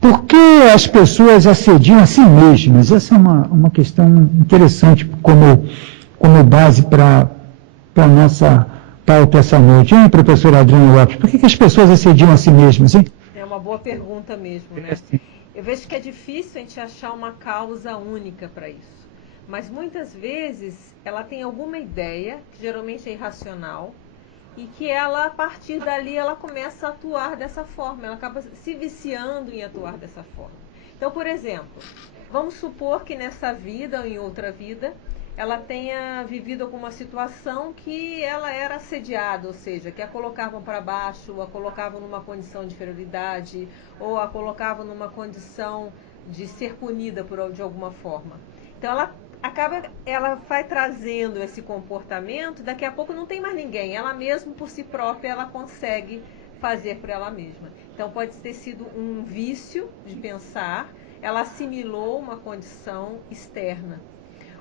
Por que as pessoas assediam a si mesmas? Essa é uma questão interessante como base para a nossa pauta essa noite. Hein, professora Adriana Lopes? Por que as pessoas assediam a si mesmas, hein? É uma boa pergunta mesmo, né? Eu vejo que é difícil a gente achar uma causa única para isso. Mas muitas vezes ela tem alguma ideia, que geralmente é irracional, e que ela, a partir dali, ela começa a atuar dessa forma, ela acaba se viciando em atuar dessa forma. Então, por exemplo, vamos supor que nessa vida ou em outra vida, ela tenha vivido alguma situação que ela era assediada, ou seja, que a colocavam para baixo, ou a colocavam numa condição de inferioridade, ou a colocavam numa condição de ser punida de alguma forma. Então ela vai trazendo esse comportamento, daqui a pouco não tem mais ninguém, ela mesma por si própria ela consegue fazer por ela mesma. Então pode ter sido um vício de pensar, ela assimilou uma condição externa.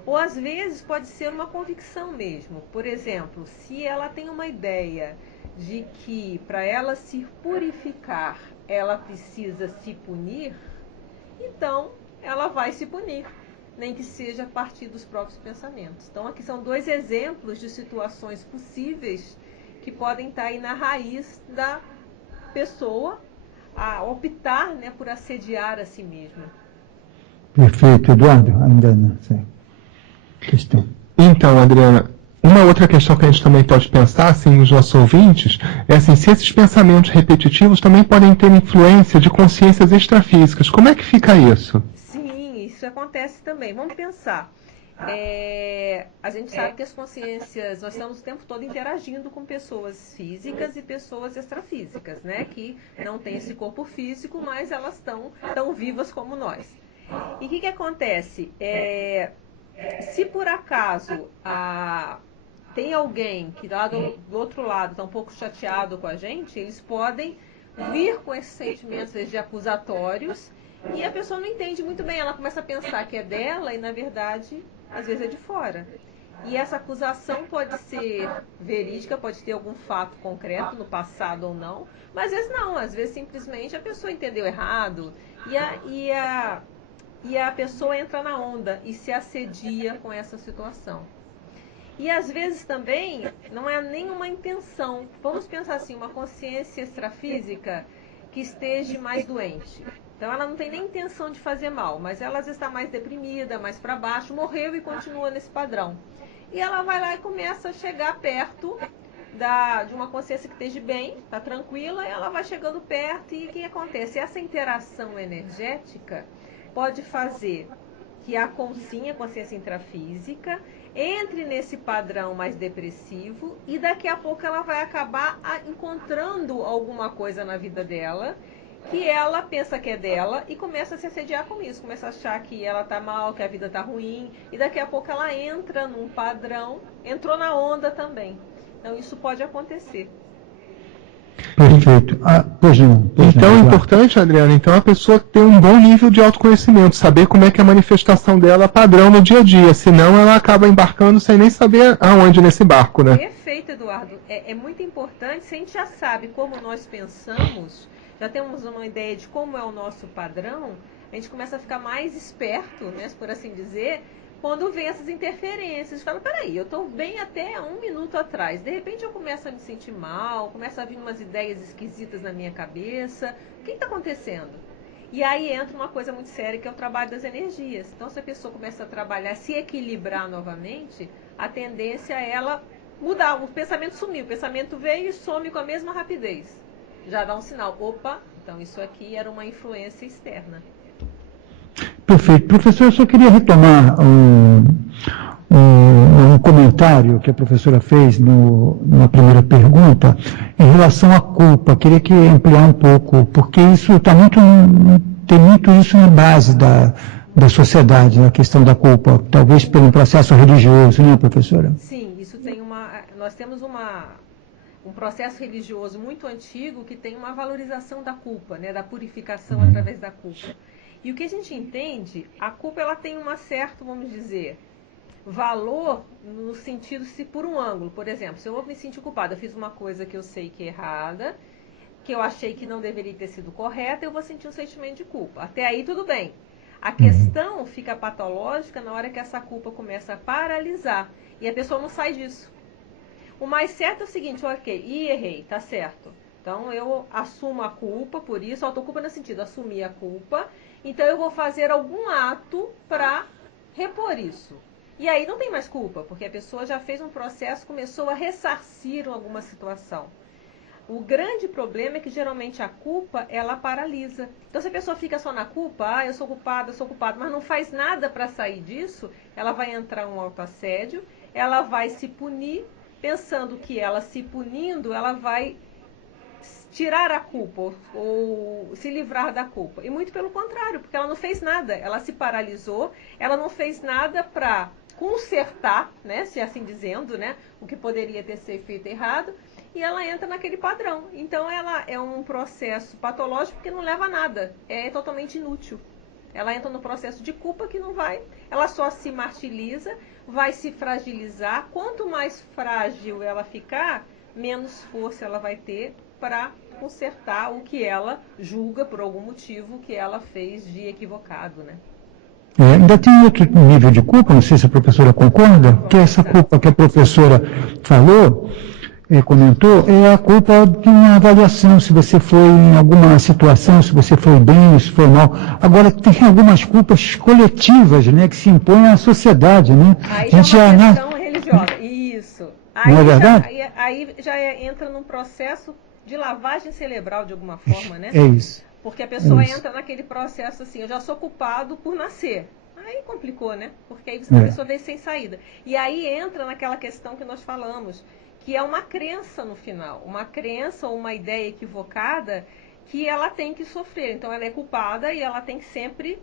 Ou às vezes pode ser uma convicção mesmo. Por exemplo, se ela tem uma ideia de que para ela se purificar, ela precisa se punir, então ela vai se punir, nem que seja a partir dos próprios pensamentos. Então aqui são dois exemplos de situações possíveis que podem estar aí na raiz da pessoa a optar, né, por assediar a si mesma. Perfeito, Eduardo, ainda nessa questão. Então, Adriana, uma outra questão que a gente também pode pensar, assim, nos nossos ouvintes, é assim, se esses pensamentos repetitivos também podem ter influência de consciências extrafísicas. Como é que fica isso? Sim, isso acontece também. Vamos pensar. A gente sabe que as consciências, nós estamos o tempo todo interagindo com pessoas físicas e pessoas extrafísicas, né? Que não têm esse corpo físico, mas elas estão tão vivas como nós. E o que acontece? Se por acaso tem alguém que lá do outro lado está um pouco chateado com a gente, eles podem vir com esses sentimentos de acusatórios e a pessoa não entende muito bem, ela começa a pensar que é dela e na verdade às vezes é de fora. E essa acusação pode ser verídica, pode ter algum fato concreto no passado ou não, mas às vezes não, às vezes simplesmente a pessoa entendeu errado e a pessoa entra na onda e se assedia com essa situação. E às vezes também não é nenhuma intenção. Vamos pensar assim, uma consciência extrafísica que esteja mais doente. Então ela não tem nem intenção de fazer mal, mas ela às vezes está mais deprimida, mais para baixo, morreu e continua nesse padrão. E ela vai lá e começa a chegar perto de uma consciência que esteja bem, está tranquila, e ela vai chegando perto e o que acontece? Essa interação energética pode fazer que a consciência intrafísica, entre nesse padrão mais depressivo e daqui a pouco ela vai acabar encontrando alguma coisa na vida dela que ela pensa que é dela e começa a se assediar com isso, começa a achar que ela tá mal, que a vida tá ruim e daqui a pouco ela entra num padrão, entrou na onda também. Então isso pode acontecer. Perfeito. Então é importante, Adriana, então a pessoa ter um bom nível de autoconhecimento, saber como é que é a manifestação dela padrão no dia a dia, senão ela acaba embarcando sem nem saber aonde nesse barco, né? Perfeito, Eduardo. É muito importante, se a gente já sabe como nós pensamos, já temos uma ideia de como é o nosso padrão, a gente começa a ficar mais esperto, né, por assim dizer, quando vem essas interferências. Fala, peraí, eu estou bem até um minuto atrás. De repente eu começo a me sentir mal, começa a vir umas ideias esquisitas na minha cabeça. O que está acontecendo? E aí entra uma coisa muito séria que é o trabalho das energias. Então se a pessoa começa a trabalhar, se equilibrar novamente, a tendência é ela mudar. O pensamento sumiu, o pensamento veio e some com a mesma rapidez. Já dá um sinal, opa, então isso aqui era uma influência externa. Perfeito. Professor, eu só queria retomar um comentário que a professora fez na primeira pergunta em relação à culpa. Queria que ampliar um pouco, porque isso está tem muito isso na base da sociedade, a questão da culpa, talvez pelo processo religioso, né, professora? Sim, isso tem nós temos um processo religioso muito antigo que tem uma valorização da culpa, né, da purificação através da culpa. E o que a gente entende, a culpa ela tem uma certa, vamos dizer, valor no sentido se por um ângulo. Por exemplo, se eu me sentir culpada, eu fiz uma coisa que eu sei que é errada, que eu achei que não deveria ter sido correta, eu vou sentir um sentimento de culpa. Até aí tudo bem. A questão fica patológica na hora que essa culpa começa a paralisar e a pessoa não sai disso. O mais certo é o seguinte, ok, errei, tá certo. Então eu assumo a culpa por isso, autoculpa no sentido, assumir a culpa, então eu vou fazer algum ato para repor isso. E aí não tem mais culpa, porque a pessoa já fez um processo, começou a ressarcir alguma situação. O grande problema é que geralmente a culpa, ela paralisa. Então se a pessoa fica só na culpa, eu sou culpada, mas não faz nada para sair disso, ela vai entrar em um autoassédio, ela vai se punir, pensando que ela se punindo, ela vai tirar a culpa ou se livrar da culpa. E muito pelo contrário, porque ela não fez nada, ela se paralisou, ela não fez nada para consertar, né, se assim dizendo, né, o que poderia ter sido feito errado, e ela entra naquele padrão. Então ela é um processo patológico que não leva a nada, é totalmente inútil. Ela entra no processo de culpa que não vai, ela só se martiriza, vai se fragilizar. Quanto mais frágil ela ficar, menos força ela vai ter para consertar o que ela julga por algum motivo que ela fez de equivocado, né? Ainda tem outro nível de culpa, não sei se a professora concorda, que essa culpa que a professora falou, comentou, é a culpa de uma avaliação, se você foi em alguma situação, se você foi bem, se foi mal. Agora, tem algumas culpas coletivas, né, que se impõem à sociedade, né? Aí já é uma questão religiosa, isso. Aí, não é verdade? Aí já entra num processo de lavagem cerebral, de alguma forma, né? É isso. Porque a pessoa entra naquele processo assim, eu já sou culpado por nascer. Aí complicou, né? Porque aí a pessoa vê sem saída. E aí entra naquela questão que nós falamos, que é uma crença no final. Uma crença ou uma ideia equivocada que ela tem que sofrer. Então ela é culpada e ela tem que sempre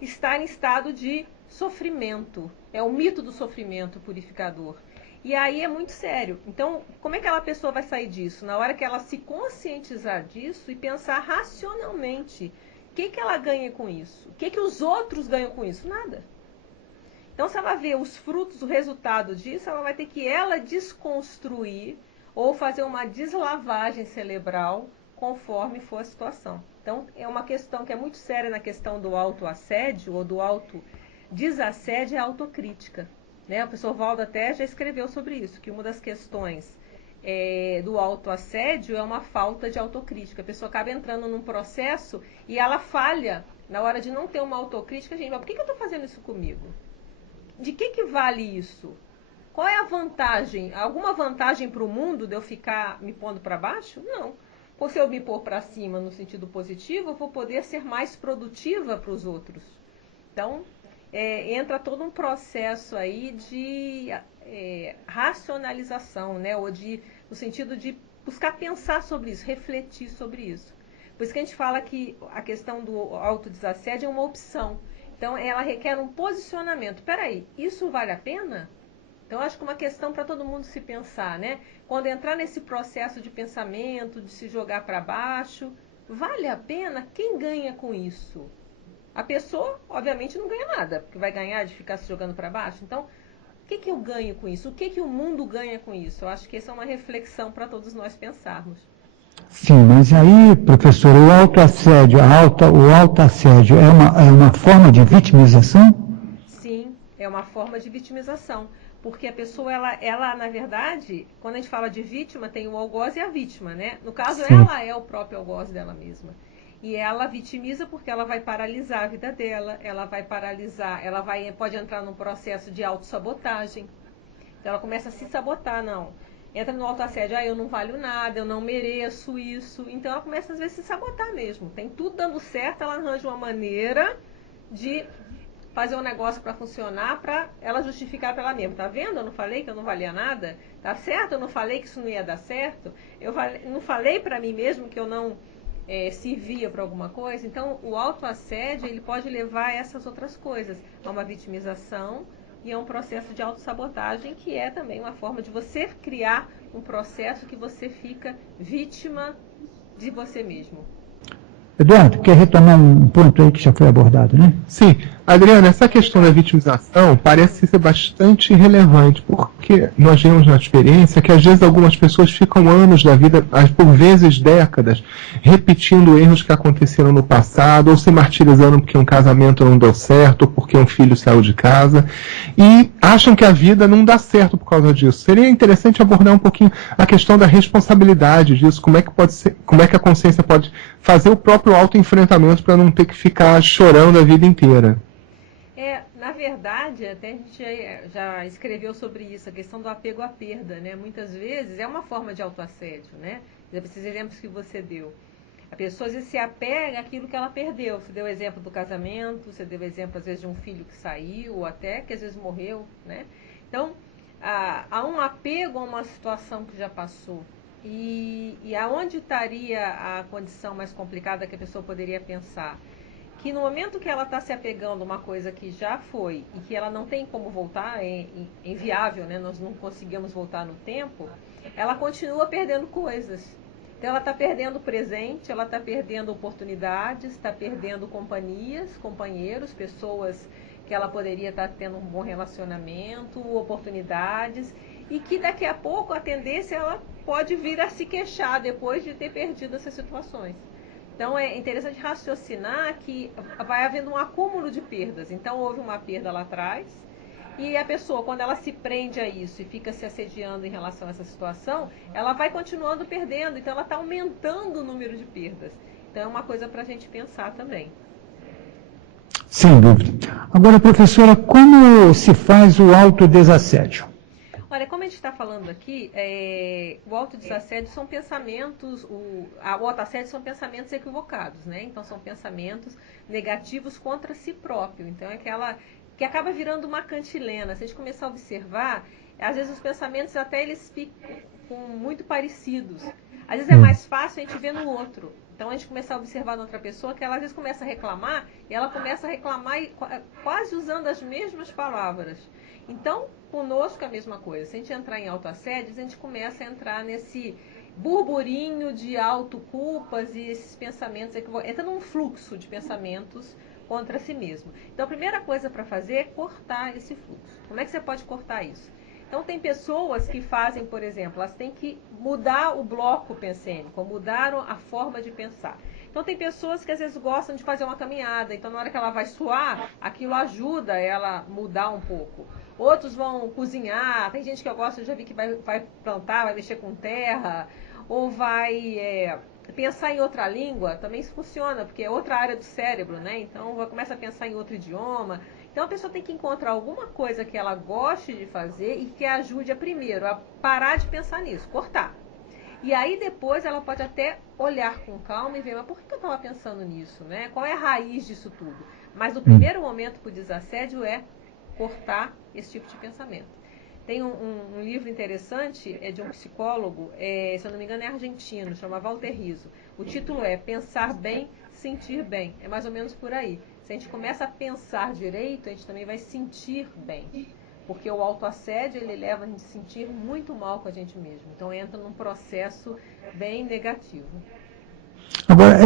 estar em estado de sofrimento. É o mito do sofrimento purificador. E aí é muito sério. Então, como é que aquela pessoa vai sair disso? Na hora que ela se conscientizar disso e pensar racionalmente, o que ela ganha com isso? O que os outros ganham com isso? Nada. Então, se ela vê os frutos, o resultado disso, ela vai ter que desconstruir ou fazer uma deslavagem cerebral conforme for a situação. Então, é uma questão que é muito séria na questão do autoassédio ou do autodesassédio, é a autocrítica. Né? O professor Valdo até já escreveu sobre isso, que uma das questões do autoassédio é uma falta de autocrítica. A pessoa acaba entrando num processo e ela falha na hora de não ter uma autocrítica. Gente, mas por que eu estou fazendo isso comigo? De que vale isso? Qual é a vantagem? Alguma vantagem para o mundo de eu ficar me pondo para baixo? Não. Por se eu me pôr para cima no sentido positivo, eu vou poder ser mais produtiva para os outros. Então, entra todo um processo aí de racionalização, né? Ou no sentido de buscar pensar sobre isso, refletir sobre isso. Por isso que a gente fala que a questão do autodesassédio é uma opção. Então, ela requer um posicionamento. Espera aí, isso vale a pena? Então, acho que uma questão para todo mundo se pensar, né? Quando entrar nesse processo de pensamento, de se jogar para baixo, vale a pena? Quem ganha com isso? A pessoa, obviamente, não ganha nada, porque vai ganhar de ficar se jogando para baixo. Então, o que eu ganho com isso? O que o mundo ganha com isso? Eu acho que essa é uma reflexão para todos nós pensarmos. Sim, mas aí, professor, o autoassédio é uma forma de vitimização? Sim, é uma forma de vitimização. Porque a pessoa, ela, na verdade, quando a gente fala de vítima, tem o algoz e a vítima, né? No caso, Sim. ela é o próprio algoz dela mesma. E ela vitimiza porque ela vai paralisar a vida dela, ela vai paralisar, pode entrar num processo de autossabotagem. Então ela começa a se sabotar, não. Entra no autoassédio, eu não valho nada, eu não mereço isso. Então ela começa às vezes a se sabotar mesmo. Tem tudo dando certo, ela arranja uma maneira de fazer um negócio para funcionar, para ela justificar para ela mesma. Tá vendo? Eu não falei que eu não valia nada? Tá certo? Eu não falei que isso não ia dar certo? Eu não falei para mim mesmo que eu não servia para alguma coisa? Então, o autoassédio, ele pode levar a essas outras coisas. A uma vitimização e a um processo de autossabotagem, que é também uma forma de você criar um processo que você fica vítima de você mesmo. Eduardo, quer retomar um ponto aí que já foi abordado, né? Sim, Adriana, essa questão da vitimização parece ser bastante relevante, porque nós vemos na experiência que às vezes algumas pessoas ficam anos da vida, por vezes décadas, repetindo erros que aconteceram no passado, ou se martirizando porque um casamento não deu certo, ou porque um filho saiu de casa, e acham que a vida não dá certo por causa disso. Seria interessante abordar um pouquinho a questão da responsabilidade disso, como é que pode ser, como é que a consciência pode fazer o próprio autoenfrentamento para não ter que ficar chorando a vida inteira. Na verdade, até a gente já escreveu sobre isso, a questão do apego à perda, né? Muitas vezes é uma forma de autoassédio, né? Esses exemplos que você deu. A pessoa às vezes se apega àquilo que ela perdeu. Você deu o exemplo do casamento, você deu o exemplo às vezes de um filho que saiu, ou até que às vezes morreu, né? Então, há um apego a uma situação que já passou. E aonde estaria a condição mais complicada que a pessoa poderia pensar? Que no momento que ela está se apegando a uma coisa que já foi e que ela não tem como voltar, é inviável, né? Nós não conseguimos voltar no tempo, ela continua perdendo coisas. Então ela está perdendo o presente, ela está perdendo oportunidades, está perdendo companhias, companheiros, pessoas que ela poderia estar tendo um bom relacionamento, oportunidades, e que daqui a pouco a tendência ela pode vir a se queixar depois de ter perdido essas situações. Então é interessante raciocinar que vai havendo um acúmulo de perdas. Então houve uma perda lá atrás e a pessoa, quando ela se prende a isso e fica se assediando em relação a essa situação, ela vai continuando perdendo. Então ela está aumentando o número de perdas. Então é uma coisa para a gente pensar também. Sem dúvida. Agora, professora, como se faz o autodesassédio? Olha, como a gente está falando aqui, o autodesassédio são pensamentos, o autoassédio são pensamentos equivocados, né? Então são pensamentos negativos contra si próprio. Então é aquela que acaba virando uma cantilena. Se a gente começar a observar, às vezes os pensamentos até eles ficam muito parecidos. Às vezes é mais fácil a gente ver no outro. Então a gente começa a observar na outra pessoa que ela às vezes começa a reclamar e ela começa a reclamar quase usando as mesmas palavras. Então, conosco é a mesma coisa. Se a gente entrar em autoassédios, a gente começa a entrar nesse burburinho de autoculpas e esses pensamentos, entra num fluxo de pensamentos contra si mesmo. Então, a primeira coisa para fazer é cortar esse fluxo. Como é que você pode cortar isso? Então, tem pessoas que fazem, por exemplo, elas têm que mudar o bloco pensênico, mudar a forma de pensar. Então, tem pessoas que às vezes gostam de fazer uma caminhada, então na hora que ela vai suar, aquilo ajuda ela mudar um pouco. Outros vão cozinhar, tem gente que eu gosto, eu já vi que vai plantar, vai mexer com terra, ou vai pensar em outra língua, também isso funciona, porque é outra área do cérebro, né? Então começa a pensar em outro idioma. Então a pessoa tem que encontrar alguma coisa que ela goste de fazer e que ajude primeiro a parar de pensar nisso, cortar. E aí depois ela pode até olhar com calma e ver, mas por que eu estava pensando nisso, né? Qual é a raiz disso tudo? Mas o primeiro momento para o desassédio é cortar esse tipo de pensamento. Tem um livro interessante, é de um psicólogo, se eu não me engano é argentino, chama Walter Rizzo. O título é Pensar Bem, Sentir Bem. É mais ou menos por aí. Se a gente começa a pensar direito, a gente também vai sentir bem. Porque o autoassédio, ele leva a gente a se sentir muito mal com a gente mesmo. Então entra num processo bem negativo. Agora,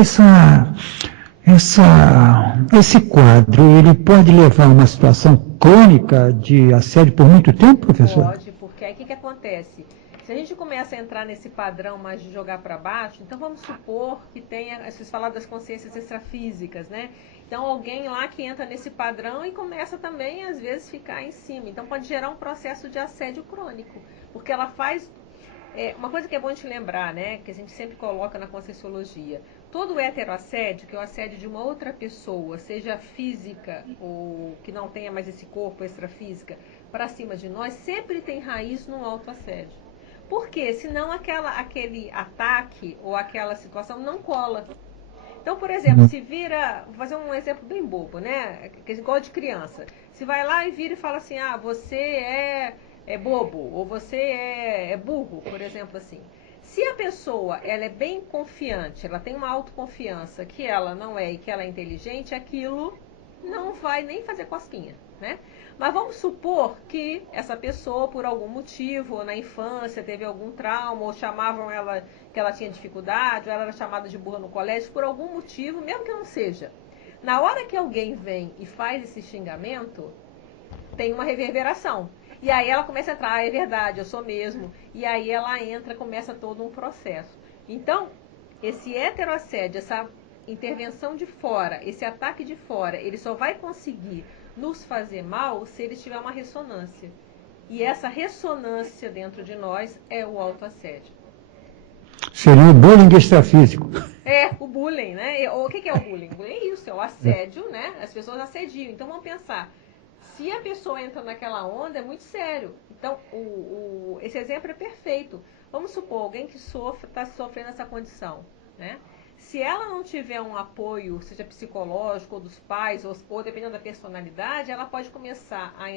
esse quadro, ele pode levar a uma situação crônica de assédio por muito tempo, professor? Pode, porque aí o que acontece? Se a gente começa a entrar nesse padrão mais de jogar para baixo, então vamos supor que tenha, vocês falaram das consciências extrafísicas, né? Então alguém lá que entra nesse padrão e começa também, às vezes, ficar em cima. Então pode gerar um processo de assédio crônico, porque ela faz... uma coisa que é bom a gente lembrar, né? Que a gente sempre coloca na Conscienciologia. Todo heteroassédio, que é o assédio de uma outra pessoa, seja física ou que não tenha mais esse corpo extrafísica, para cima de nós, sempre tem raiz no autoassédio. Por quê? Senão aquele ataque ou aquela situação não cola. Então, por exemplo, se vira, vou fazer um exemplo bem bobo, né? Igual de criança. Se vai lá e vira e fala assim, você é bobo, ou você é burro, por exemplo, assim. Se a pessoa ela é bem confiante, ela tem uma autoconfiança que ela não é e que ela é inteligente, aquilo não vai nem fazer cosquinha, né? Mas vamos supor que essa pessoa, por algum motivo, ou na infância teve algum trauma, ou chamavam ela que ela tinha dificuldade, ou ela era chamada de burra no colégio, por algum motivo, mesmo que não seja. Na hora que alguém vem e faz esse xingamento, tem uma reverberação. E aí ela começa a entrar, é verdade, eu sou mesmo. E aí ela entra, começa todo um processo. Então, esse heteroassédio, essa intervenção de fora, esse ataque de fora, ele só vai conseguir nos fazer mal se ele tiver uma ressonância. E essa ressonância dentro de nós é o autoassédio. Seria o bullying extrafísico. O bullying, né? O que é o bullying? O bullying é isso, é o assédio, né? As pessoas assediam. Então vamos pensar, se a pessoa entra naquela onda, é muito sério. Então, esse exemplo é perfeito. Vamos supor, alguém que está sofrendo essa condição, né? Se ela não tiver um apoio, seja psicológico, ou dos pais, ou dependendo da personalidade, ela pode começar a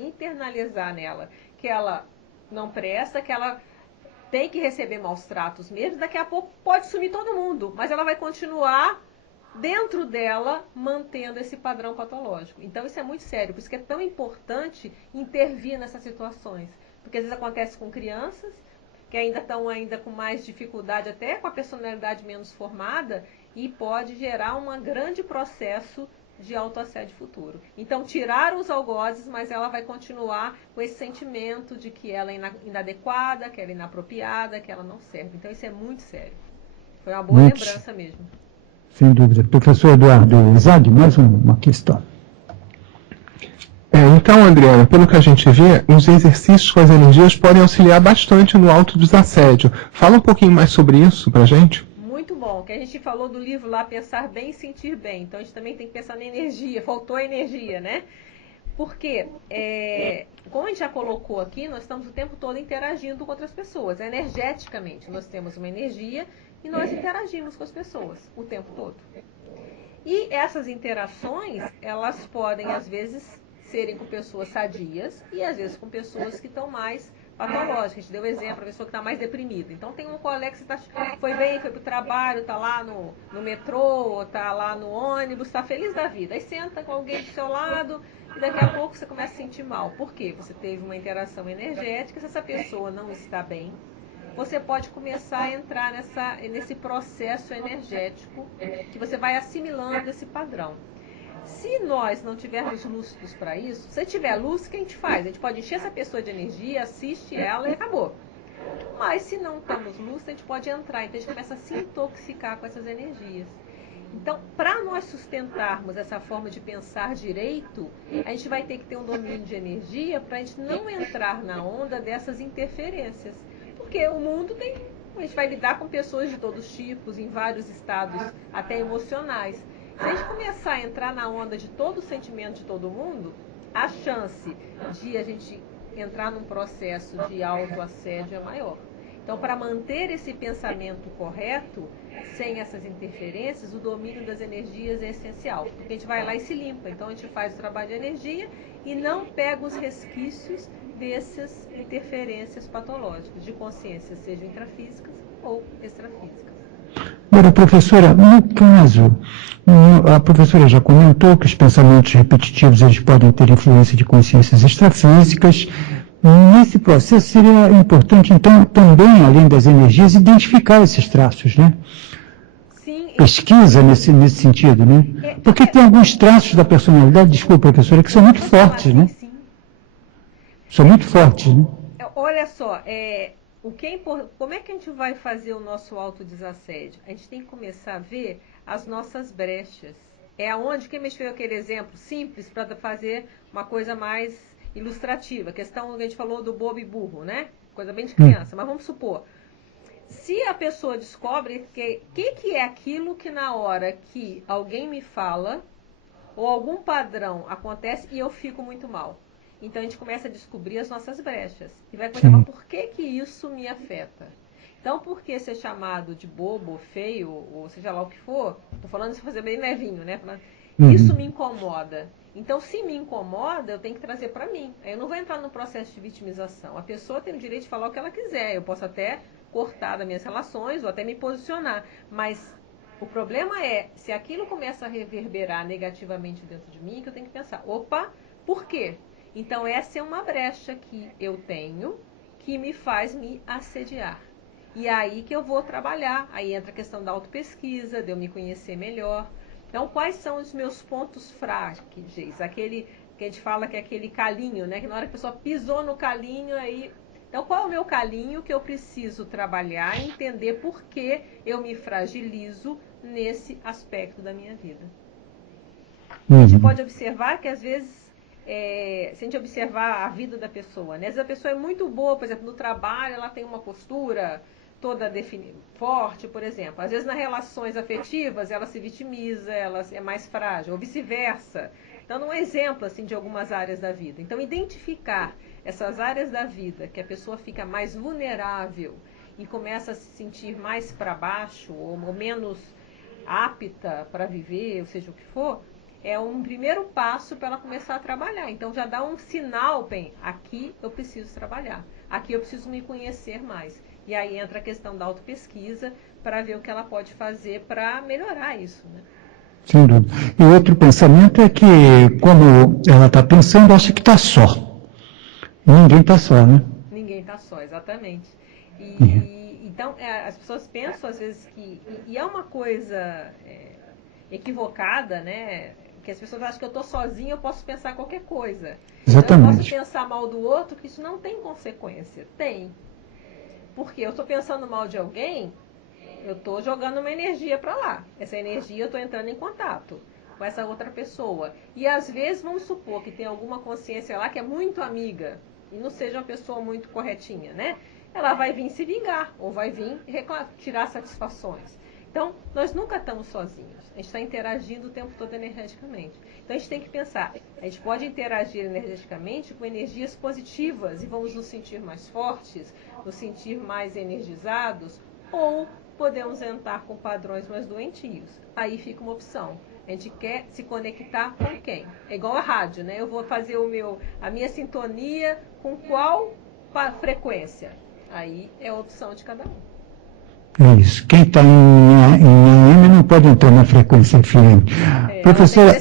internalizar nela que ela não presta, que ela tem que receber maus tratos mesmo, daqui a pouco pode sumir todo mundo, mas ela vai continuar dentro dela mantendo esse padrão patológico. Então isso é muito sério, por isso que é tão importante intervir nessas situações, porque às vezes acontece com crianças que ainda estão com mais dificuldade, até com a personalidade menos formada, e pode gerar um grande processo de autoassédio futuro. Então, tirar os algozes, mas ela vai continuar com esse sentimento de que ela é inadequada, que ela é inapropriada, que ela não serve. Então, isso é muito sério. Foi uma boa lembrança mesmo. Sem dúvida. Professor Eduardo Zag, mais uma questão. Então, Adriana, pelo que a gente vê, os exercícios com as energias podem auxiliar bastante no autodesassédio. Fala um pouquinho mais sobre isso pra gente. Muito bom, que a gente falou do livro lá, Pensar Bem e Sentir Bem. Então a gente também tem que pensar na energia, faltou a energia, né? Porque, como a gente já colocou aqui, nós estamos o tempo todo interagindo com outras pessoas. Energeticamente, nós temos uma energia e nós interagimos com as pessoas o tempo todo. E essas interações, elas podem, às vezes, serem com pessoas sadias e, às vezes, com pessoas que estão mais patológicas. A gente deu exemplo, a pessoa que está mais deprimida. Então, tem um colega que foi bem, foi para o trabalho, está lá no metrô, está lá no ônibus, está feliz da vida. Aí senta com alguém do seu lado e daqui a pouco você começa a se sentir mal. Por quê? Você teve uma interação energética, se essa pessoa não está bem, você pode começar a entrar nesse processo energético que você vai assimilando esse padrão. Se nós não tivermos lúcidos para isso, se tiver luz, o que a gente faz? A gente pode encher essa pessoa de energia, assiste ela e acabou. Mas se não estamos lúcidos, a gente pode entrar, então a gente começa a se intoxicar com essas energias. Então, para nós sustentarmos essa forma de pensar direito, a gente vai ter que ter um domínio de energia para a gente não entrar na onda dessas interferências. Porque o mundo a gente vai lidar com pessoas de todos os tipos, em vários estados, até emocionais. Se a gente começar a entrar na onda de todo o sentimento de todo mundo, a chance de a gente entrar num processo de autoassédio é maior. Então, para manter esse pensamento correto, sem essas interferências, o domínio das energias é essencial. Porque a gente vai lá e se limpa. Então, a gente faz o trabalho de energia e não pega os resquícios dessas interferências patológicas de consciência, sejam intrafísicas ou extrafísicas. Agora, professora, no caso, a professora já comentou que os pensamentos repetitivos eles podem ter influência de consciências extrafísicas. Nesse processo seria importante, então, também, além das energias, identificar esses traços, né? Sim. Pesquisa nesse sentido, né? Porque tem alguns traços da personalidade, desculpa, professora, que são muito fortes, né? Sim. São muito fortes, né? Olha só, como é que a gente vai fazer o nosso autodesassédio? A gente tem que começar a ver as nossas brechas. É aonde, quem me fez aquele exemplo simples para fazer uma coisa mais ilustrativa. A questão que a gente falou do bobo e burro, né? Coisa bem de criança. Mas vamos supor, se a pessoa descobre que é aquilo que na hora que alguém me fala, ou algum padrão acontece e eu fico muito mal. Então a gente começa a descobrir as nossas brechas. E vai começar, mas por que isso me afeta? Então, por que ser chamado de bobo, feio, ou seja lá o que for, estou falando isso fazer bem levinho, né? Isso me incomoda. Então, se me incomoda, eu tenho que trazer para mim. Aí eu não vou entrar no processo de vitimização. A pessoa tem o direito de falar o que ela quiser. Eu posso até cortar das minhas relações ou até me posicionar. Mas o problema é, se aquilo começa a reverberar negativamente dentro de mim, que eu tenho que pensar, opa, por quê? Então, essa é uma brecha que eu tenho que me faz me assediar. E aí que eu vou trabalhar. Aí entra a questão da autopesquisa, de eu me conhecer melhor. Então, quais são os meus pontos frágeis? Aquele que a gente fala que é aquele calinho, né? Que na hora que a pessoa pisou no calinho, aí... Então, qual é o meu calinho que eu preciso trabalhar e entender por que eu me fragilizo nesse aspecto da minha vida? A gente pode observar que, às vezes, se a gente observar a vida da pessoa, né? Às vezes a pessoa é muito boa, por exemplo, no trabalho, ela tem uma postura toda forte, por exemplo. Às vezes, nas relações afetivas, ela se vitimiza, ela é mais frágil, ou vice-versa. Então, um exemplo assim, de algumas áreas da vida. Então, identificar essas áreas da vida que a pessoa fica mais vulnerável e começa a se sentir mais para baixo ou menos apta para viver, ou seja o que for, é um primeiro passo para ela começar a trabalhar. Então já dá um sinal, bem, aqui eu preciso trabalhar, aqui eu preciso me conhecer mais. E aí entra a questão da autopesquisa para ver o que ela pode fazer para melhorar isso, né? Sem dúvida. E outro pensamento é que, como ela está pensando, acha que está só. E ninguém está só, né? Ninguém está só, exatamente. Uhum. Então, as pessoas pensam às vezes que... E é uma coisa equivocada, né? Que as pessoas acham que eu estou sozinha, eu posso pensar qualquer coisa. Então, eu posso pensar mal do outro, que isso não tem consequência. Tem. Porque eu estou pensando mal de alguém, eu estou jogando uma energia para lá. Essa energia eu estou entrando em contato com essa outra pessoa. E às vezes, vamos supor que tem alguma consciência lá que é muito amiga e não seja uma pessoa muito corretinha, né? Ela vai vir se vingar ou vai vir tirar satisfações. Então, nós nunca estamos sozinhos. A gente está interagindo o tempo todo energeticamente. Então, a gente tem que pensar, a gente pode interagir energeticamente com energias positivas e vamos nos sentir mais fortes, nos sentir mais energizados, ou podemos entrar com padrões mais doentios. Aí fica uma opção. A gente quer se conectar com quem? É igual a rádio, né? Eu vou fazer a minha sintonia com qual frequência? Aí é a opção de cada um. É isso. Quem está em AM não pode entrar na frequência FM. Professora,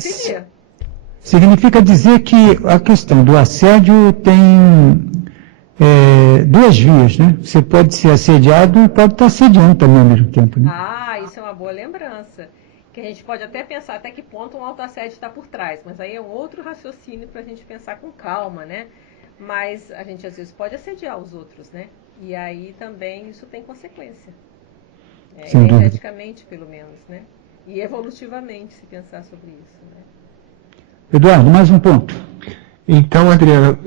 significa dizer que a questão do assédio tem duas vias, né? Você pode ser assediado e pode estar assediando também ao mesmo tempo, né? Ah, isso é uma boa lembrança. Que a gente pode até pensar até que ponto um autoassédio está por trás, mas aí é um outro raciocínio para a gente pensar com calma, né? Mas a gente às vezes pode assediar os outros, né? E aí também isso tem consequência. Energeticamente, pelo menos, né? E evolutivamente, se pensar sobre isso, né? Eduardo, mais um ponto. Então, Adriana,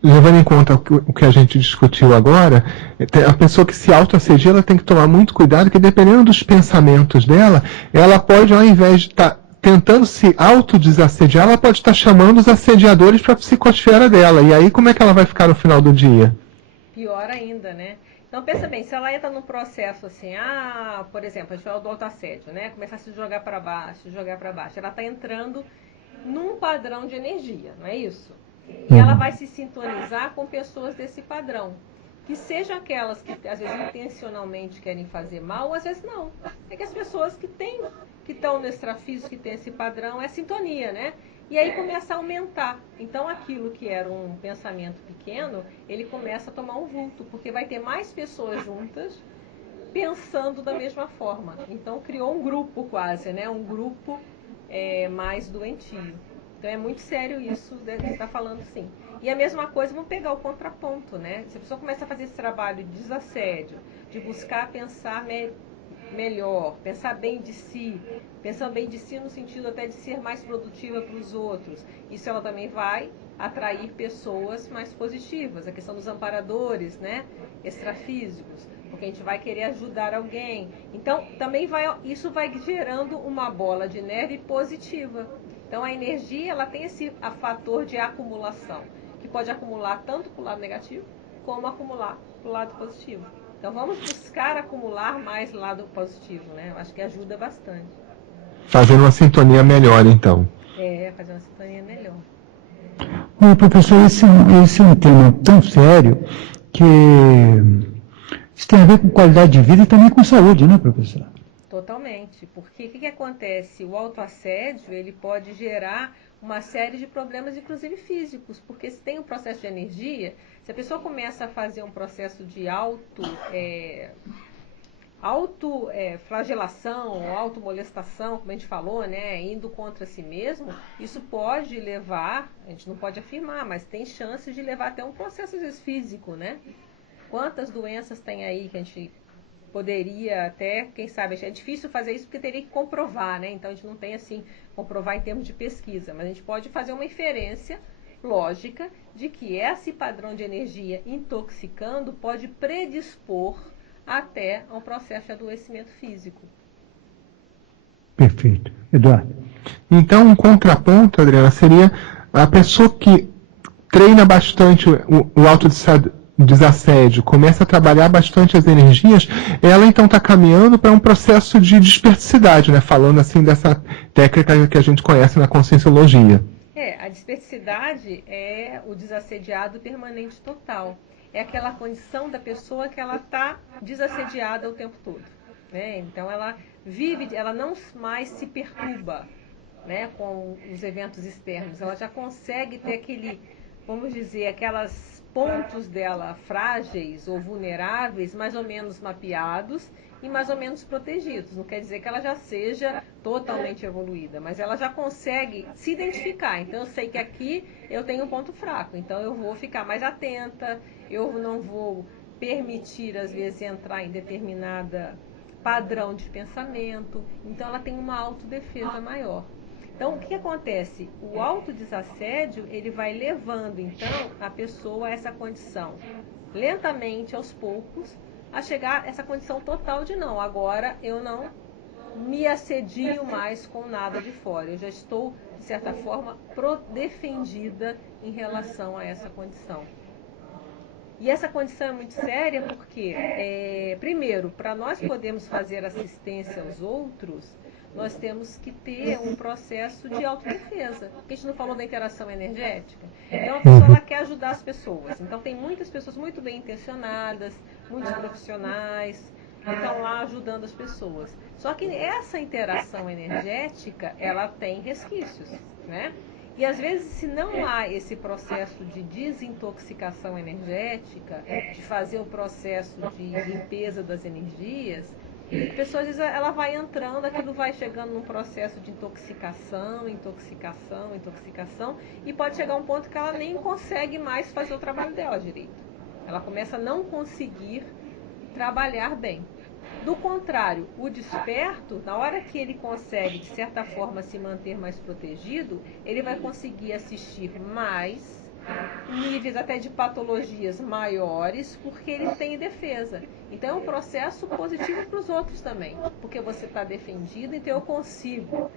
levando em conta o que a gente discutiu agora, a pessoa que se autoassedia, ela tem que tomar muito cuidado, que dependendo dos pensamentos dela, ela pode, ao invés de estar tentando se autodesassediar, ela pode estar chamando os assediadores para a psicosfera dela. E aí, como é que ela vai ficar no final do dia? Pior ainda, né? Então, pensa bem, se ela entra num processo assim, por exemplo, a gente fala do autoassédio, né? Começar a se jogar para baixo, ela está entrando num padrão de energia, não é isso? E ela vai se sintonizar com pessoas desse padrão. Que sejam aquelas que, às vezes, intencionalmente querem fazer mal, ou às vezes não. É que as pessoas que estão no extrafísico, que tem esse padrão, é sintonia, né? E aí começa a aumentar. Então, aquilo que era um pensamento pequeno, ele começa a tomar um vulto, porque vai ter mais pessoas juntas pensando da mesma forma. Então, criou um grupo quase, né? Um grupo mais doentio. Então, é muito sério isso que você está falando, sim. E a mesma coisa, vamos pegar o contraponto, né? Se a pessoa começa a fazer esse trabalho de desassédio, de buscar pensar melhor, pensar bem de si, pensar bem de si no sentido até de ser mais produtiva para os outros. Isso ela também vai atrair pessoas mais positivas. A questão dos amparadores, né? Extrafísicos, porque a gente vai querer ajudar alguém. Então, também isso vai gerando uma bola de neve positiva. Então, a energia ela tem esse fator de acumulação, que pode acumular tanto para o lado negativo, como acumular para o lado positivo. Então vamos buscar acumular mais lado positivo, né? Eu acho que ajuda bastante. Fazendo uma sintonia melhor, então. Fazer uma sintonia melhor. Bom, professor, esse é um tema tão sério que isso tem a ver com qualidade de vida e também com saúde, né, professor? Totalmente, porque o que acontece? O autoassédio, ele pode gerar uma série de problemas, inclusive físicos, porque se tem um processo de energia, se a pessoa começa a fazer um processo de Flagelação ou automolestação, como a gente falou, né, indo contra si mesmo, isso pode levar, a gente não pode afirmar, mas tem chances de levar até um processo às vezes, físico, né? Quantas doenças tem aí que a gente poderia até, quem sabe, é difícil fazer isso porque teria que comprovar, né? Então a gente não tem assim, comprovar em termos de pesquisa, mas a gente pode fazer uma inferência lógica de que esse padrão de energia intoxicando pode predispor até ao processo de adoecimento físico. Perfeito. Eduardo. Então, um contraponto, Adriana, seria a pessoa que treina bastante o autodesassédio, começa a trabalhar bastante as energias, ela então está caminhando para um processo de desperticidade, né? Falando assim dessa técnica que a gente conhece na conscienciologia. A desperticidade é o desassediado permanente total. É aquela condição da pessoa que ela está desassediada o tempo todo, né? Então ela vive, ela não mais se perturba, né, com os eventos externos. Ela já consegue ter aquele, vamos dizer, aquelas pontos dela frágeis ou vulneráveis mais ou menos mapeados e mais ou menos protegidos. Não quer dizer que ela já seja totalmente evoluída, mas ela já consegue se identificar. Então eu sei que aqui eu tenho um ponto fraco, então eu vou ficar mais atenta, eu não vou permitir às vezes entrar em determinada padrão de pensamento. Então ela tem uma autodefesa maior. Então, o que acontece? O autodesassédio, ele vai levando, então, a pessoa a essa condição, lentamente, aos poucos, a chegar a essa condição total de não. Agora, eu não me assedio mais com nada de fora. Eu já estou, de certa forma, defendida em relação a essa condição. E essa condição é muito séria porque, primeiro, para nós podermos fazer assistência aos outros, nós temos que ter um processo de autodefesa. A gente não falou da interação energética? Então, a pessoa ela quer ajudar as pessoas. Então, tem muitas pessoas muito bem intencionadas, muitos profissionais, que estão lá ajudando as pessoas. Só que essa interação energética, ela tem resquícios, né? E às vezes, se não há esse processo de desintoxicação energética, de fazer o processo de limpeza das energias, a pessoa, às vezes, ela vai entrando, aquilo vai chegando num processo de intoxicação, e pode chegar a um ponto que ela nem consegue mais fazer o trabalho dela direito. Ela começa a não conseguir trabalhar bem. Do contrário, o desperto, na hora que ele consegue, de certa forma, se manter mais protegido, ele vai conseguir assistir mais, níveis até de patologias maiores, porque ele tem defesa. Então é um processo positivo para os outros também, porque você está defendido, então eu consigo,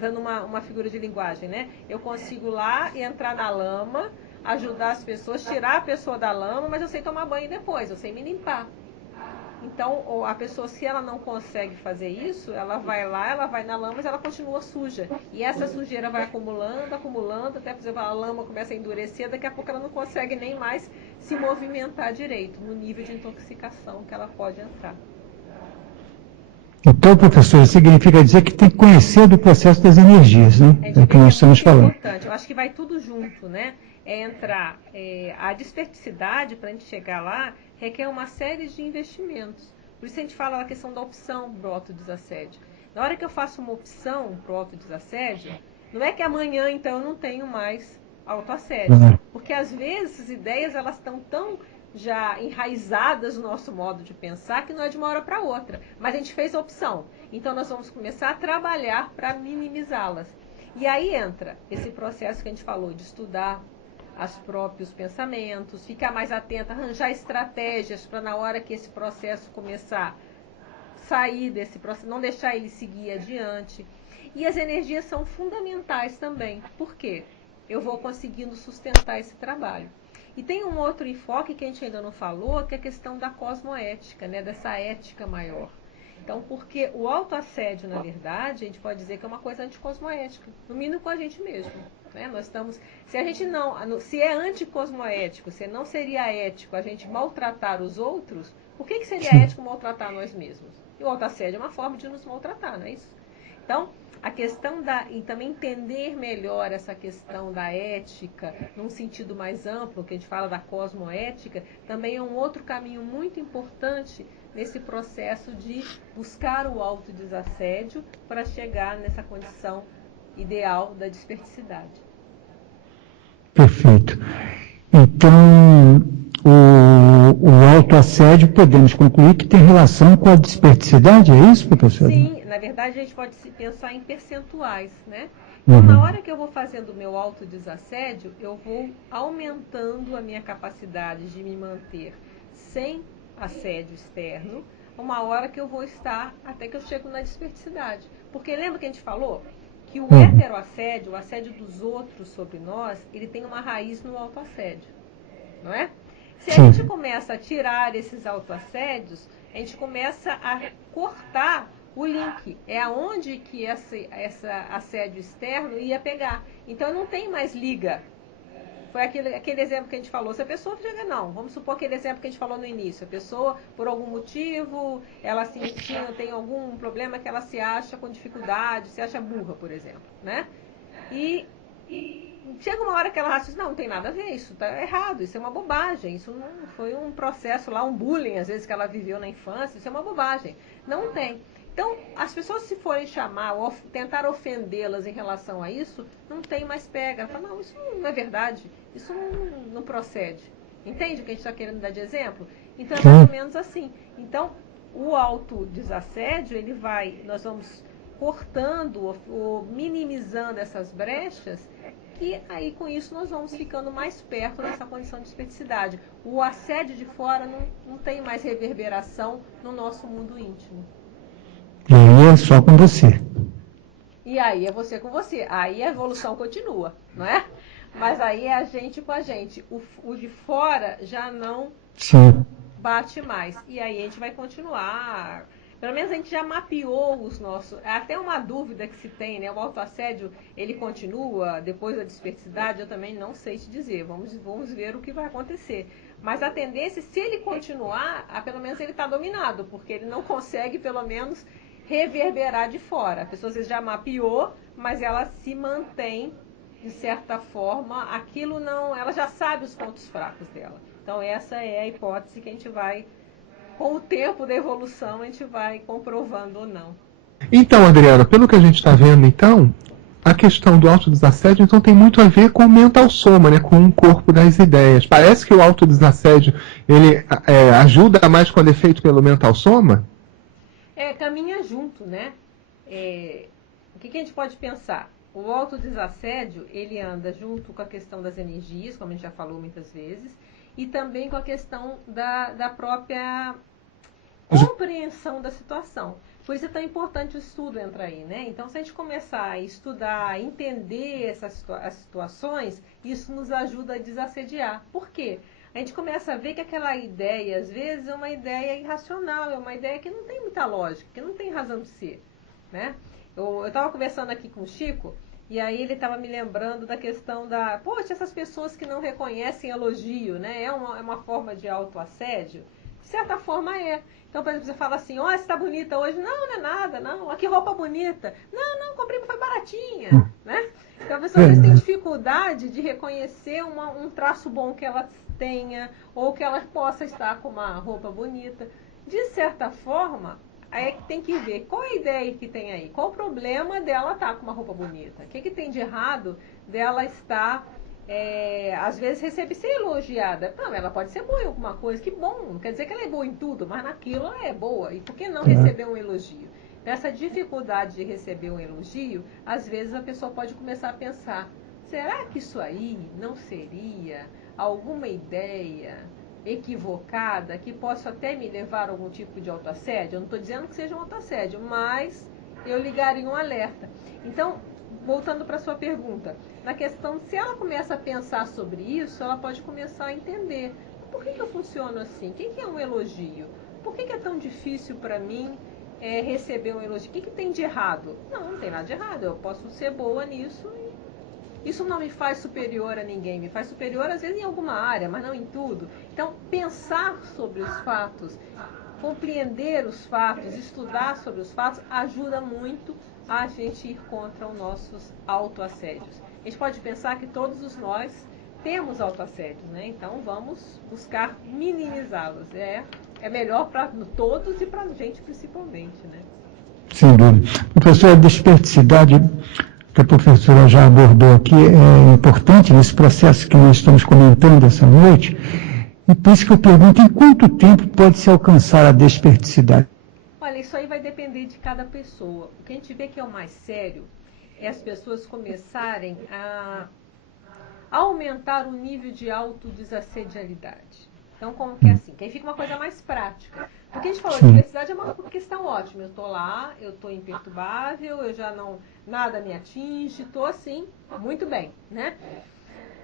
dando uma figura de linguagem, né? Eu consigo lá entrar na lama, ajudar as pessoas, tirar a pessoa da lama, mas eu sei tomar banho depois, eu sei me limpar. Então, a pessoa, se ela não consegue fazer isso, ela vai lá, ela vai na lama, mas ela continua suja. E essa sujeira vai acumulando, até, por exemplo, a lama começa a endurecer, daqui a pouco ela não consegue nem mais se movimentar direito, no nível de intoxicação que ela pode entrar. Então, professor, significa dizer que tem que conhecer do processo das energias, né? É o que nós estamos falando. Importante. Eu acho que vai tudo junto, né? A desperticidade, para a gente chegar lá, requer uma série de investimentos. Por isso a gente fala da questão da opção para o autodesassédio. Na hora que eu faço uma opção para o autodesassédio, não é que amanhã, então, eu não tenho mais autoassédio. Porque, às vezes, as ideias elas estão tão já enraizadas no nosso modo de pensar que não é de uma hora para outra. Mas a gente fez a opção. Então, nós vamos começar a trabalhar para minimizá-las. E aí entra esse processo que a gente falou de estudar os próprios pensamentos, ficar mais atenta, arranjar estratégias para na hora que esse processo começar a sair desse processo, não deixar ele seguir adiante. E as energias são fundamentais também. Por quê? Eu vou conseguindo sustentar esse trabalho. E tem um outro enfoque que a gente ainda não falou, que é a questão da cosmoética, né? Dessa ética maior. Então, porque o autoassédio, na verdade, a gente pode dizer que é uma coisa anticosmoética, no mínimo com a gente mesmo. Né? Nós estamos, se é anticosmoético, se não seria ético a gente maltratar os outros, por que seria ético maltratar nós mesmos? E o autoassédio é uma forma de nos maltratar, não é isso? Então, a questão e também entender melhor essa questão da ética, num sentido mais amplo, que a gente fala da cosmoética, também é um outro caminho muito importante nesse processo de buscar o autodesassédio para chegar nessa condição ideal da desperticidade. Perfeito. Então, o autoassédio, podemos concluir que tem relação com a desperticidade, é isso, professor? Sim, na verdade a gente pode pensar em percentuais, né? Uhum. Então, na hora que eu vou fazendo o meu autodesassédio, eu vou aumentando a minha capacidade de me manter sem assédio externo, uma hora que eu vou estar até que eu chego na desperticidade. Porque lembra que a gente falou que o heteroassédio, o assédio dos outros sobre nós, ele tem uma raiz no autoassédio, não é? Se a gente começa a tirar esses autoassédios, a gente começa a cortar o link. É aonde que essa assédio externo ia pegar. Então não tem mais liga. Foi aquele exemplo que a gente falou. Se a pessoa chega, não, vamos supor aquele exemplo que a gente falou no início. A pessoa, por algum motivo, ela tem algum problema que ela se acha com dificuldade, se acha burra, por exemplo, né? E chega uma hora que ela raciocina, não tem nada a ver, isso está errado, isso é uma bobagem, isso não foi um processo lá, um bullying, às vezes, que ela viveu na infância, isso é uma bobagem. Não tem. Então, as pessoas se forem chamar ou tentar ofendê-las em relação a isso, não tem mais pega. Ela fala, não, isso não é verdade, isso não procede. Entende o que a gente está querendo dar de exemplo? Então, é mais ou menos assim. Então, o autodesassédio, nós vamos cortando ou minimizando essas brechas, e aí com isso nós vamos ficando mais perto dessa condição de desperticidade. O assédio de fora não tem mais reverberação no nosso mundo íntimo. E aí é só com você. E aí é você com você. Aí a evolução continua, não é? Mas aí é a gente com a gente. O de fora já não bate mais. E aí a gente vai continuar. Pelo menos a gente já mapeou os nossos... É até uma dúvida que se tem, né? O autoassédio, ele continua depois da desperticidade? Eu também não sei te dizer. Vamos ver o que vai acontecer. Mas a tendência, se ele continuar, pelo menos ele está dominado, porque ele não consegue, pelo menos, reverberar de fora. A pessoa às vezes já mapeou, mas ela se mantém, de certa forma, aquilo não... Ela já sabe os pontos fracos dela. Então essa é a hipótese que a gente vai... Com o tempo da evolução, a gente vai comprovando ou não. Então, Adriana, pelo que a gente está vendo, então, a questão do autodesassédio então, tem muito a ver com o mental soma, né, com o corpo das ideias. Parece que o autodesassédio ele ajuda mais quando é feito pelo mental soma? Caminha junto, né? O que a gente pode pensar? O autodesassédio, ele anda junto com a questão das energias, como a gente já falou muitas vezes, e também com a questão da própria compreensão da situação. Por isso é tão importante o estudo entrar aí, né? Então, se a gente começar a estudar, entender as situações, isso nos ajuda a desassediar. Por quê? A gente começa a ver que aquela ideia, às vezes, é uma ideia irracional, é uma ideia que não tem muita lógica, que não tem razão de ser, né? Eu estava conversando aqui com o Chico, e aí ele estava me lembrando da questão poxa, essas pessoas que não reconhecem elogio, né? É uma forma de autoassédio? De certa forma é. Então, por exemplo, você fala assim, você está bonita hoje. Não é nada, não. Que roupa bonita. Não, comprei, foi baratinha, né? Então, a pessoa às vezes tem dificuldade de reconhecer um traço bom que ela tenha, ou que ela possa estar com uma roupa bonita. De certa forma, aí é que tem que ver qual é a ideia que tem aí, qual o problema dela estar com uma roupa bonita, o que tem de errado dela estar, às vezes, ser elogiada. Não, ela pode ser boa em alguma coisa, que bom, não quer dizer que ela é boa em tudo, mas naquilo ela é boa, e por que não receber um elogio? Essa dificuldade de receber um elogio, às vezes a pessoa pode começar a pensar, será que isso aí não seria alguma ideia equivocada que possa até me levar a algum tipo de autoassédio? Eu não estou dizendo que seja um autoassédio, mas eu ligaria um alerta. Então, voltando para a sua pergunta, na questão, se ela começa a pensar sobre isso, ela pode começar a entender, por que eu funciono assim? O que é um elogio? Por que é tão difícil para mim receber um elogio? O que tem de errado? Não tem nada de errado, eu posso ser boa nisso. Isso não me faz superior a ninguém, me faz superior às vezes em alguma área, mas não em tudo. Então, pensar sobre os fatos, compreender os fatos, estudar sobre os fatos, ajuda muito a gente ir contra os nossos autoassédios. A gente pode pensar que todos nós temos autoassédios, né? Então vamos buscar minimizá-los. É melhor para todos e para a gente principalmente, né? Sem dúvida. Professora, a desperticidade que a professora já abordou aqui é importante nesse processo que nós estamos comentando essa noite, e por isso que eu pergunto, em quanto tempo pode se alcançar a desperticidade? Olha, isso aí vai depender de cada pessoa. O que a gente vê que é o mais sério é as pessoas começarem a aumentar o nível de autodesassedialidade. Então, como que é assim? Que aí fica uma coisa mais prática. Porque a gente falou, a diversidade é uma questão ótima. Eu estou lá, eu estou imperturbável, eu já não, nada me atinge, estou assim, muito bem, né?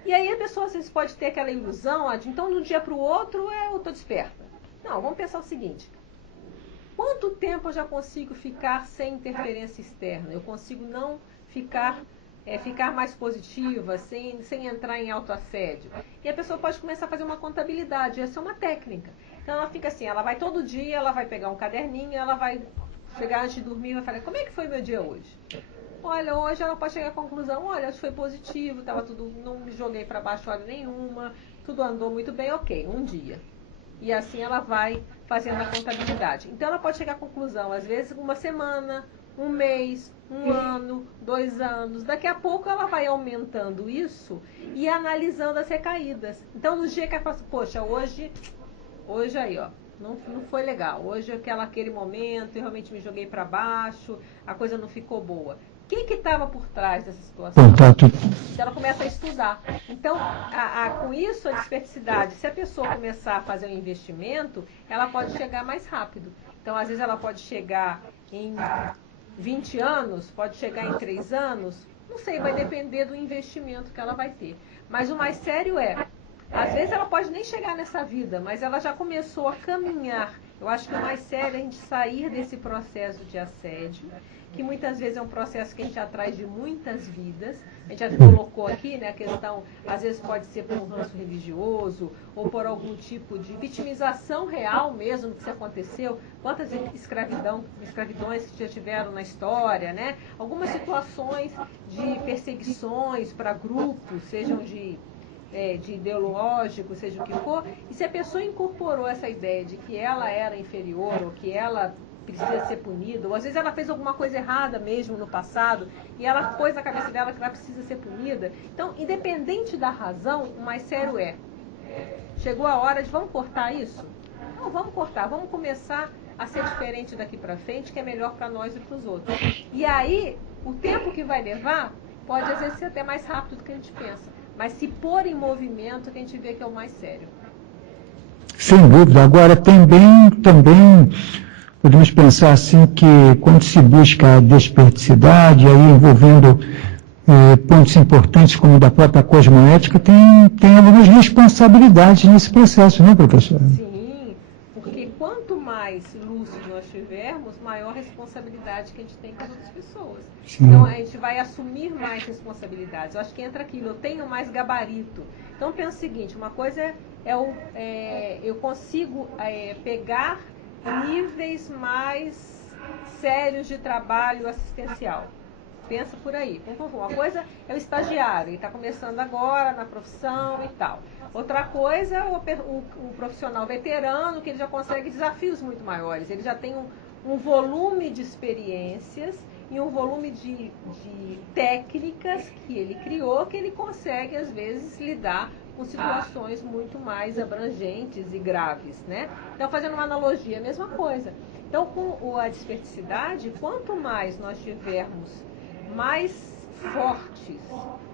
E aí a pessoa às vezes pode ter aquela ilusão, de então de um dia para o outro eu estou desperta. Não, vamos pensar o seguinte. Quanto tempo eu já consigo ficar sem interferência externa? Eu consigo não ficar mais positiva, sem entrar em autoassédio. E a pessoa pode começar a fazer uma contabilidade, essa é uma técnica. Então ela fica assim, ela vai todo dia, ela vai pegar um caderninho, ela vai chegar antes de dormir e vai falar, como é que foi meu dia hoje? Olha, hoje ela pode chegar à conclusão, olha, foi positivo, tava tudo, não me joguei para baixo hora nenhuma, tudo andou muito bem, ok, um dia. E assim ela vai fazendo a contabilidade. Então ela pode chegar à conclusão, às vezes uma semana, um mês, um ano, 2 anos. Daqui a pouco ela vai aumentando isso e analisando as recaídas. Então no dia que ela fala assim, poxa, hoje aí, ó, não foi legal. Hoje aquele momento, eu realmente me joguei para baixo, a coisa não ficou boa. Quem que estava por trás dessa situação? Ela começa a estudar. Então, com isso, a desperticidade, se a pessoa começar a fazer um investimento, ela pode chegar mais rápido. Então, às vezes, ela pode chegar em 20 anos, pode chegar em 3 anos, não sei, vai depender do investimento que ela vai ter. Mas o mais sério às vezes ela pode nem chegar nessa vida, mas ela já começou a caminhar. Eu acho que o mais sério é a gente sair desse processo de assédio, que muitas vezes é um processo que a gente atrai de muitas vidas. A gente já colocou aqui, né, a questão, às vezes pode ser por um ranço religioso, ou por algum tipo de vitimização real mesmo que se aconteceu. Quantas escravidões que já tiveram na história, né? Algumas situações de perseguições para grupos, sejam de ideológico, seja o que for, e se a pessoa incorporou essa ideia de que ela era inferior, ou que ela precisa ser punida, ou às vezes ela fez alguma coisa errada mesmo no passado, e ela pôs na cabeça dela que ela precisa ser punida. Então, independente da razão, o mais sério chegou a hora de, vamos cortar isso? Não, vamos cortar, vamos começar a ser diferente daqui para frente, que é melhor para nós e para os outros. E aí, o tempo que vai levar, pode às vezes ser até mais rápido do que a gente pensa. Mas se pôr em movimento, que a gente vê que é o mais sério. Sem dúvida. Agora, também podemos pensar assim que quando se busca a desperticidade, aí envolvendo pontos importantes como o da própria cosmoética, tem algumas responsabilidades nesse processo, né, professora? Sim, porque quanto mais lúcido nós tivermos, maior responsabilidade que a gente tem com as outras pessoas. Sim. Então a gente vai assumir mais responsabilidades. Eu acho que entra aquilo, eu tenho mais gabarito. Então pensa o seguinte, uma coisa eu consigo pegar níveis mais sérios de trabalho assistencial. Pensa por aí. Uma coisa é o estagiário, ele está começando agora na profissão e tal. Outra coisa é o profissional veterano, que ele já consegue desafios muito maiores. Ele já tem um volume de experiências e um volume de técnicas que ele criou, que ele consegue, às vezes, lidar com situações muito mais abrangentes e graves, né? Então, fazendo uma analogia, a mesma coisa. Então, com a desperticidade, quanto mais nós tivermos mais fortes,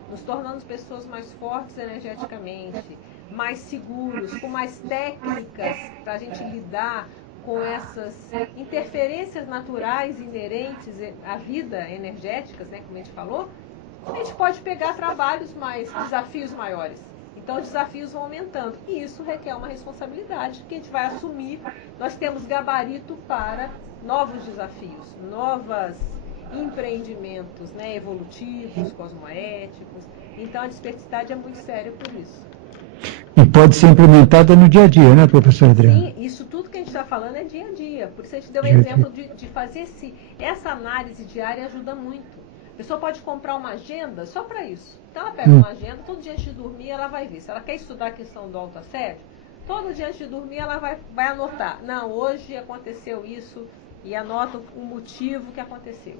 nos tornando pessoas mais fortes energeticamente, mais seguros, com mais técnicas para a gente lidar com essas interferências naturais inerentes à vida energéticas, né, como a gente falou, a gente pode pegar desafios maiores. Então, os desafios vão aumentando. E isso requer uma responsabilidade que a gente vai assumir. Nós temos gabarito para novos desafios, novos empreendimentos, né, evolutivos, cosmoéticos. Então, a desperticidade é muito séria por isso. E pode ser implementada no dia a dia, né, professora Adriana? Sim, isso tudo que a gente está falando falando é dia a dia. Por isso a gente deu o exemplo de fazer essa análise diária ajuda muito. A pessoa pode comprar uma agenda só para isso. Então ela pega uma agenda, todo dia antes de dormir ela vai ver. Se ela quer estudar a questão do autoassédio, todo dia antes de dormir ela vai anotar. Não, hoje aconteceu isso, e anota o motivo que aconteceu.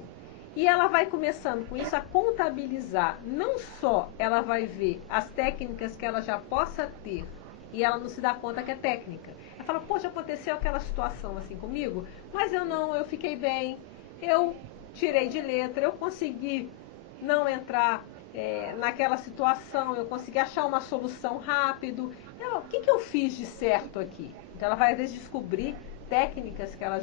E ela vai começando com isso a contabilizar. Não só ela vai ver as técnicas que ela já possa ter, e ela não se dá conta que é técnica. Ela fala, poxa, aconteceu aquela situação assim comigo, mas eu fiquei bem, eu tirei de letra, eu consegui não entrar naquela situação, eu consegui achar uma solução rápido. O que eu fiz de certo aqui? Então ela vai às vezes descobrir técnicas que ela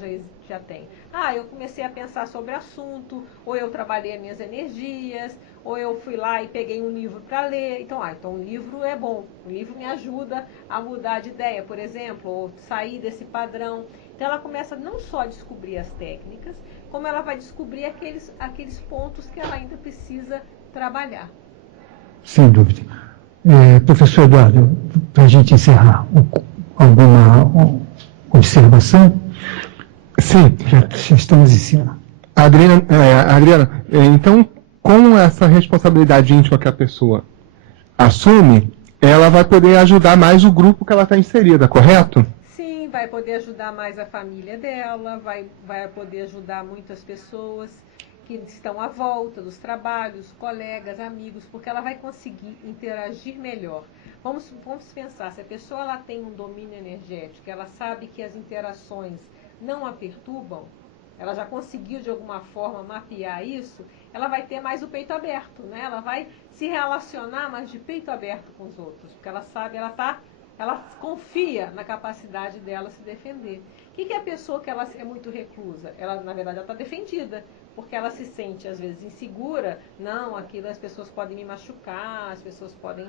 já tem. Eu comecei a pensar sobre o assunto, ou eu trabalhei as minhas energias, ou eu fui lá e peguei um livro para ler. Então um livro é bom, o livro me ajuda a mudar de ideia, por exemplo, ou sair desse padrão. Então ela começa não só a descobrir as técnicas, como ela vai descobrir aqueles pontos que ela ainda precisa trabalhar. Sem dúvida. Professor Eduardo, para a gente encerrar, alguma observação? Sim. Já estamos em cima. Adriana, então, com essa responsabilidade íntima que a pessoa assume, ela vai poder ajudar mais o grupo que ela está inserida, correto? Sim, vai poder ajudar mais a família dela, vai poder ajudar muitas pessoas que estão à volta dos trabalhos, colegas, amigos, porque ela vai conseguir interagir melhor. Vamos pensar, se a pessoa ela tem um domínio energético, ela sabe que as interações não a perturbam, ela já conseguiu de alguma forma mapear isso, ela vai ter mais o peito aberto, né? Ela vai se relacionar mais de peito aberto com os outros, porque ela sabe, ela confia na capacidade dela se defender. O que é a pessoa que ela é muito reclusa? Ela, na verdade, ela está defendida, porque ela se sente, às vezes, insegura. Não, aquilo as pessoas podem me machucar, as pessoas podem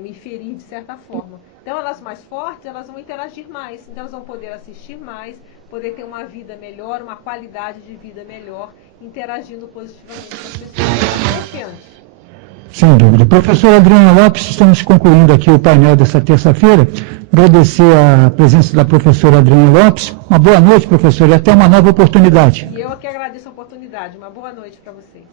me ferir de certa forma. Então, elas mais fortes, elas vão interagir mais, então elas vão poder assistir mais, poder ter uma vida melhor, uma qualidade de vida melhor, interagindo positivamente com as pessoas. Confiante. Sem dúvida. Professora Adriana Lopes, estamos concluindo aqui o painel dessa terça-feira. Agradecer a presença da professora Adriana Lopes. Uma boa noite, professora, e até uma nova oportunidade. E eu que agradeço a oportunidade. Uma boa noite para vocês.